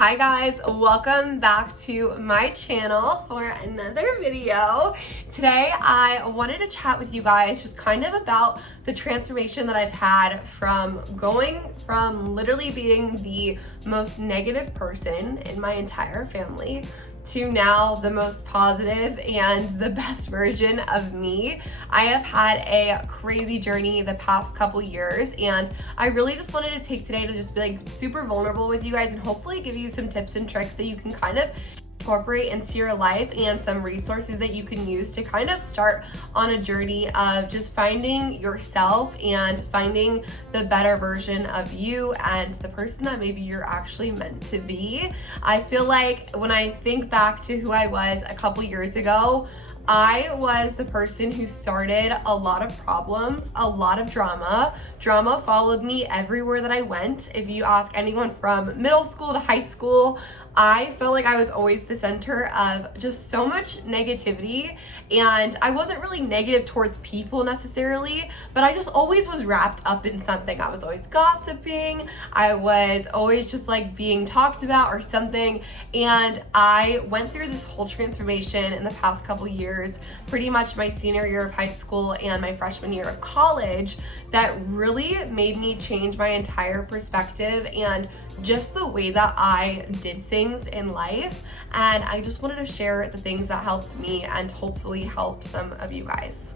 Hi guys, welcome back to my channel for another video. Today I wanted to chat with you guys just kind of about the transformation that I've had from going from literally being the most negative person in my entire family to now the most positive and the best version of me. I have had a crazy journey the past couple years, and I really just wanted to take today to just be like super vulnerable with you guys and hopefully give you some tips and tricks that you can kind of incorporate into your life and some resources that you can use to kind of start on a journey of just finding yourself and finding the better version of you and the person that maybe you're actually meant to be. I feel like when I think back to who I was a couple years ago, I was the person who started a lot of problems, a lot of drama. Drama followed me everywhere that I went. If you ask anyone from middle school to high school, I felt like I was always the center of just so much negativity, and I wasn't really negative towards people necessarily, but I just always was wrapped up in something. I was always gossiping. I was always just like being talked about or something, and I went through this whole transformation in the past couple years, pretty much my senior year of high school and my freshman year of college, that really made me change my entire perspective and just the way that I did things in life. And I just wanted to share the things that helped me and hopefully help some of you guys.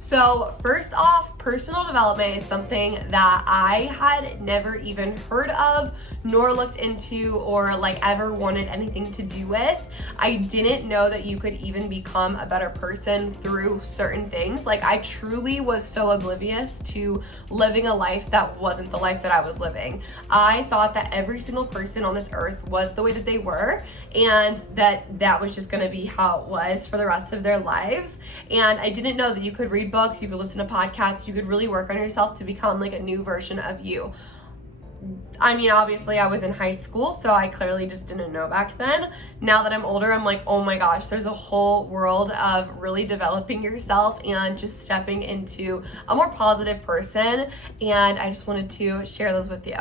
So first off, personal development is something that I had never even heard of, nor looked into, or like ever wanted anything to do with. I didn't know that you could even become a better person through certain things. Like I truly was so oblivious to living a life that wasn't the life that I was living. I thought that every single person on this earth was the way that they were, and that was just gonna be how it was for the rest of their lives. And I didn't know that you could read books, you could listen to podcasts, you could really work on yourself to become like a new version of you. I mean, obviously I was in high school, so I clearly just didn't know back then. Now that I'm older, I'm like, oh my gosh, there's a whole world of really developing yourself and just stepping into a more positive person, and I just wanted to share those with you.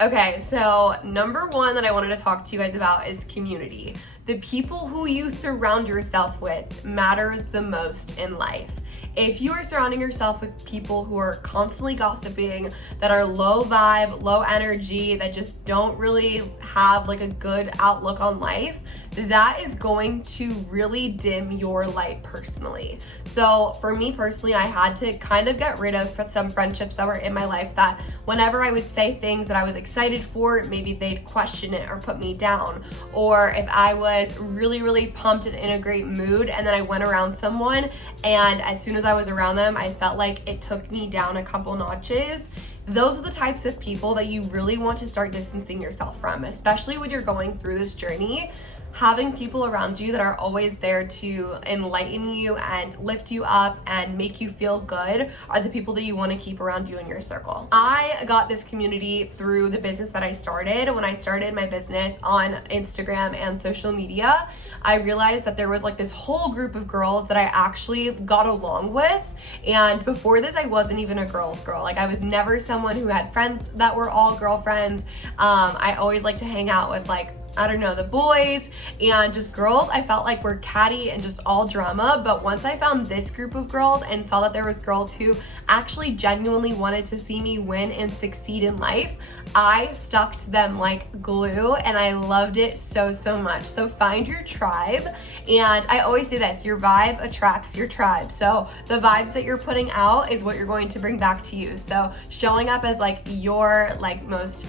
Okay, so number one that I wanted to talk to you guys about is community. The people who you surround yourself with matters the most in life. If you are surrounding yourself with people who are constantly gossiping, that are low vibe, low energy, that just don't really have like a good outlook on life, that is going to really dim your light personally. So for me personally, I had to kind of get rid of some friendships that were in my life that whenever I would say things that I was excited for, maybe they'd question it or put me down. Or if I was really, really pumped and in a great mood and then I went around someone and as soon as I was around them, I felt like it took me down a couple notches. Those are the types of people that you really want to start distancing yourself from, especially when you're going through this journey. Having people around you that are always there to enlighten you and lift you up and make you feel good are the people that you want to keep around you in your circle. I got this community through the business that I started. When I started my business on Instagram and social media, I realized that there was like this whole group of girls that I actually got along with. And before this, I wasn't even a girl's girl. Like I was never someone who had friends that were all girlfriends. I always like to hang out with like, I don't know, the boys and just girls. I felt like were catty and just all drama. But once I found this group of girls and saw that there was girls who actually genuinely wanted to see me win and succeed in life, I stuck to them like glue, and I loved it so, so much. So find your tribe. And I always say this, your vibe attracts your tribe. So the vibes that you're putting out is what you're going to bring back to you. So showing up as like your like most,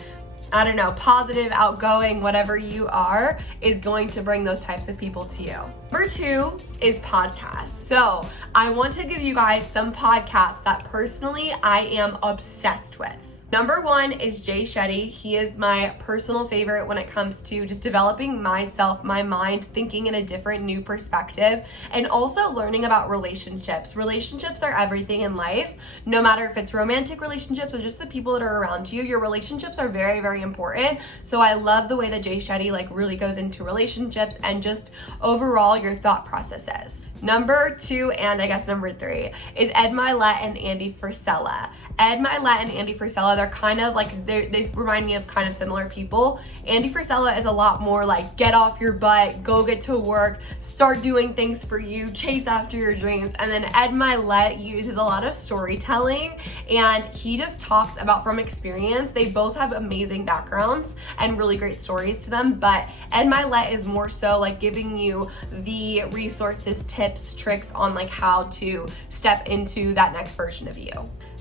I don't know, positive, outgoing, whatever you are, is going to bring those types of people to you. Number two is podcasts. So I want to give you guys some podcasts that personally I am obsessed with. Number one is Shetty. He is my personal favorite when it comes to just developing myself, my mind, thinking in a different new perspective, and also learning about relationships. Relationships are everything in life. No matter if it's romantic relationships or just the people that are around you, your relationships are very, very important. So I love the way that Shetty like really goes into relationships and just overall your thought processes. Number 2, and I guess number 3, is Mylett and Andy Frisella. Mylett and Andy Frisella, they're kind of like, they remind me of kind of similar people. Andy Frisella is a lot more like, get off your butt, go get to work, start doing things for you, chase after your dreams. And then Mylett uses a lot of storytelling, and he just talks about from experience. They both have amazing backgrounds and really great stories to them, but Mylett is more so like giving you the resources, tips, tricks on like how to step into that next version of you.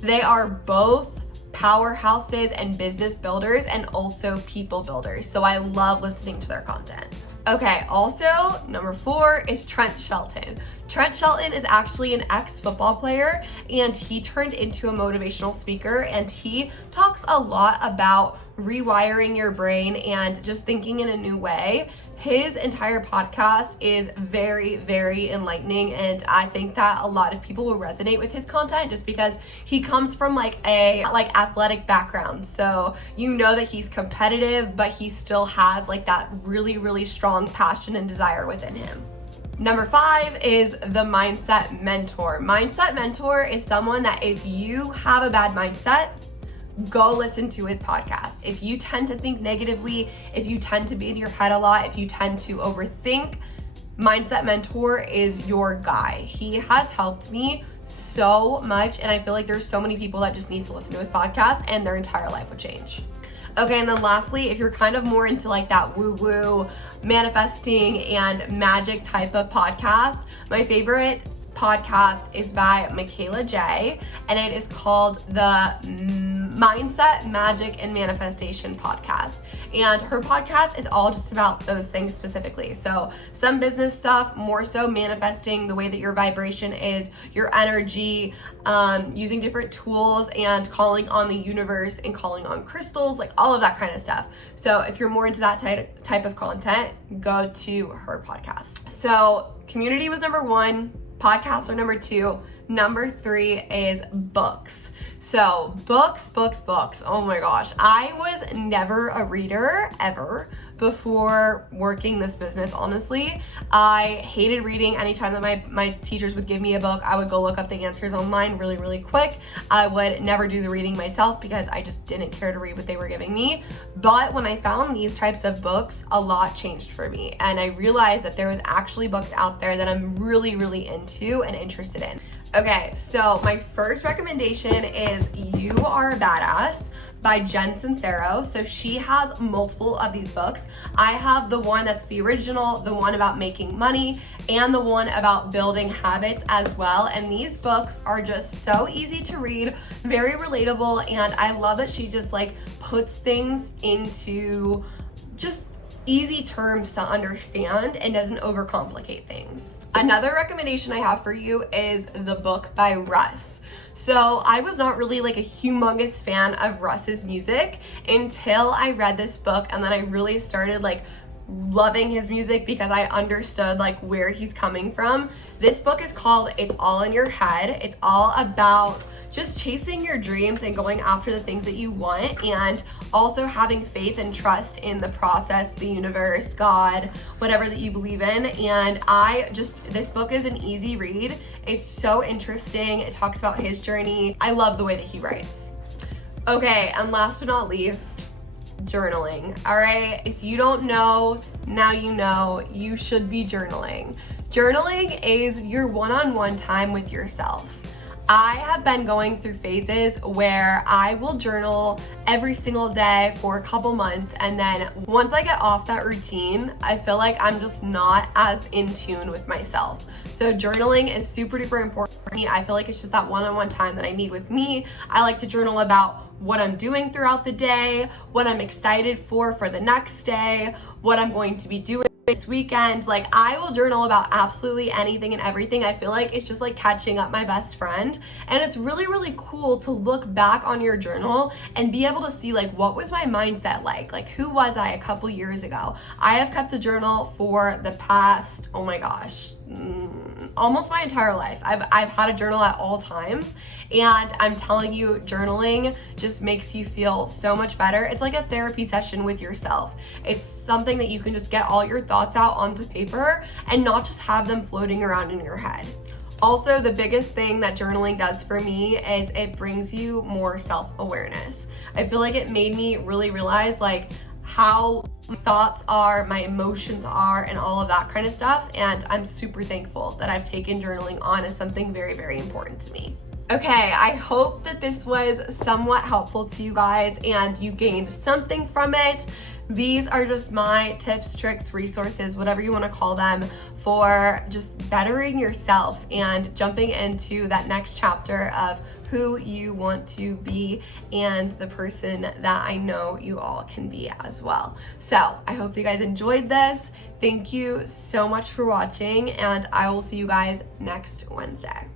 They are both powerhouses and business builders and also people builders. So I love listening to their content. Okay, also number 4 is Trent Shelton. Trent Shelton is actually an ex-football player, and he turned into a motivational speaker, and he talks a lot about rewiring your brain and just thinking in a new way. His entire podcast is very, very enlightening, and I think that a lot of people will resonate with his content just because he comes from like a athletic background. So you know that he's competitive, but he still has like that really, really strong passion and desire within him. Number 5 is the Mindset Mentor. Mindset Mentor is someone that if you have a bad mindset, go listen to his podcast. If you tend to think negatively, if you tend to be in your head a lot, if you tend to overthink, Mindset Mentor is your guy. He has helped me so much, and I feel like there's so many people that just need to listen to his podcast and their entire life would change. Okay, and then lastly, if you're kind of more into like that woo-woo manifesting and magic type of podcast, my favorite podcast is by Mikayla J, and it is called the Mindset, Magic, and Manifestation podcast. And her podcast is all just about those things specifically. So some business stuff, more so manifesting the way that your vibration is, your energy, using different tools and calling on the universe and calling on crystals, like all of that kind of stuff. So if you're more into that type of content, go to her podcast. So community was number 1, podcasts are number 2. Number 3 is books. So books. Oh my gosh. I was never a reader ever before working this business, honestly. I hated reading. Anytime that my teachers would give me a book, I would go look up the answers online really, really quick. I would never do the reading myself because I just didn't care to read what they were giving me. But when I found these types of books, a lot changed for me. And I realized that there was actually books out there that I'm really, really into and interested in. Okay, so my first recommendation is You Are a Badass by Sincero. So she has multiple of these books. I have the one that's the original, the one about making money, and the one about building habits as well. And these books are just so easy to read, very relatable, and I love that she just like puts things into just easy terms to understand and doesn't overcomplicate things. Another recommendation I have for you is the book by Russ. So I was not really like a humongous fan of Russ's music until I read this book, and then I really started like loving his music because I understood like where he's coming from. This book is called It's All in Your Head. It's all about just chasing your dreams and going after the things that you want, and also having faith and trust in the process, the universe, God, whatever that you believe in. And this book is an easy read. It's so interesting. It talks about his journey. I love the way that he writes. Okay, and last but not least, journaling. All right, if you don't know, now you know, you should be journaling. Journaling is your one-on-one time with yourself. I have been going through phases where I will journal every single day for a couple months, and then once I get off that routine, I feel like I'm just not as in tune with myself. So journaling is super duper important for me. I feel like it's just that one-on-one time that I need with me. I like to journal about what I'm doing throughout the day, what I'm excited for the next day, what I'm going to be doing this weekend. Like, I will journal about absolutely anything and everything. I feel like it's just like catching up my best friend, and it's really, really cool to look back on your journal and be able to see like, what was my mindset like who was I a couple years ago. I have kept a journal for the past, oh my gosh, almost my entire life. I've had a journal at all times, and I'm telling you, journaling just makes you feel so much better. It's like a therapy session with yourself. It's something that you can just get all your thoughts thoughts out onto paper and not just have them floating around in your head. Also, the biggest thing that journaling does for me is it brings you more self-awareness. I feel like it made me really realize like how my thoughts are, my emotions are, and all of that kind of stuff. And I'm super thankful that I've taken journaling on as something very, very important to me. Okay, I hope that this was somewhat helpful to you guys and you gained something from it. These are just my tips, tricks, resources, whatever you want to call them, for just bettering yourself and jumping into that next chapter of who you want to be and the person that I know you all can be as well. So I hope you guys enjoyed this. Thank you so much for watching, and I will see you guys next Wednesday.